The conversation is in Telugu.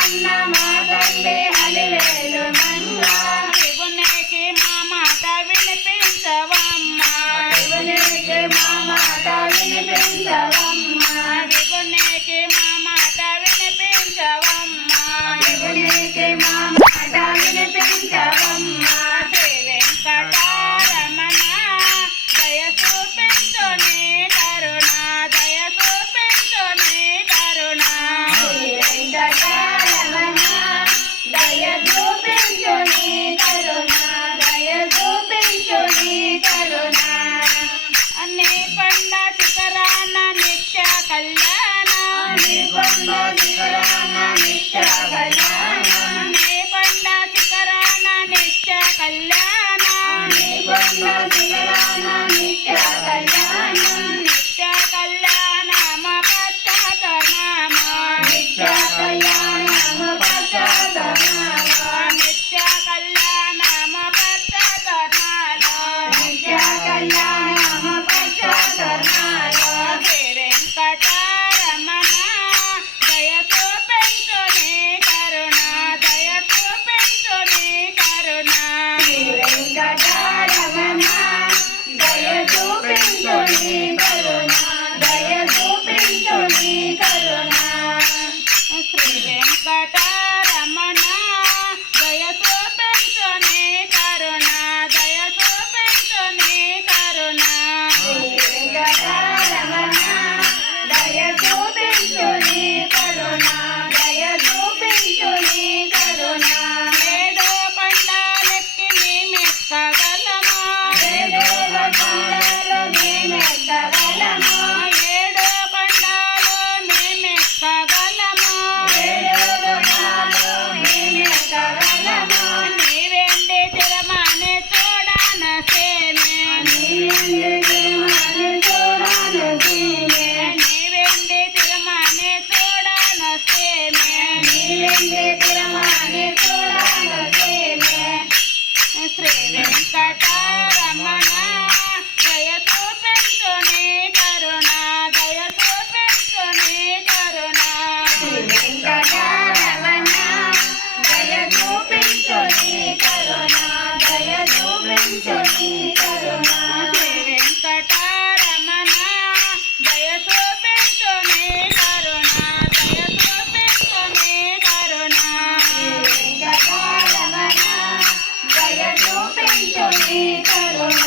కన్న మా తల్లి అలివేలు మంగ శివునికి మా మాట వినిపించవమ్మా శివునికి మా మాట వినిపించవమ్మా శివునికి మా మాట వినిపించవమ్మా శివునికి మా మాట వినిపించవమ్మా శ్రీ వెంకటరమణ దయ చూపించు నీ కరుణ దయ చూపించు నీ కరుణ శ్రీ వెంకటరమణ దయ చూపించు నీ కరుణ దయ చూపించు నీ కరుణ నీ కొండ శిఖరాన నిత్య కళ్యాణ నీ కొండ శిఖరాన నిత్య కళ్యాణ నీ కొండ శిఖరాన నిత్య కళ్యాణ నీ కొండ శిఖరాన నిత్య కళ్యాణ నిత్య కళ్యాణమ పశ్చాత్తనామ నిత్య కళ్యాణమ పశ్చాత్తనామ నిత్య కళ్యాణమ పశ్చాత్తనామ నిత్య కళ్యాణమ పశ్చాత్తనామ శ్రీ వెంకటరమణ దయ చూపించు నీ కరుణ దయ చూపించు నీ కరుణ శ్రీ వెంకటరమణ దయ చూపించు నీ కరుణ దయ చూపించు నీ కరుణ శ్రీ వెంకటరమణ దయ చూపించు నీ కరుణ దయ చూపించు నీ కరుణ శ్రీ వెంకటరమణ దయ చూపించు నీ కరుణ దయ చూపించు నీ కరుణ ఏడో కొండలెక్కి మేమెక్కగలమా ఏడో కొండలు మేమెక్కగలమా ఏడో కొండలు మేమెక్కగలమా ఏడో కొండలు మేమెక్కగలమా నీవెండి తిరమాని చూడన సేమే నీవెండి తిరమాని చూడన సేమే నీవెండి తిరమాని చూడన సేమే నీవెండి తిరమాని చూడన సేమే శ్రీ వెంకటరమణ దయ చూపించు నీ కరుణ దయ చూపించు నీ కరుణ శ్రీ వెంకటరమణ దయ చూపించు నీ కరుణ దయ చూపించు నీ కరుణ శ్రీ వెంకటరమణ దయ చూపించు నీ కరుణ దయ చూపించు నీ కరుణ శ్రీ వెంకటరమణ దయ చూపించు నీ కరుణ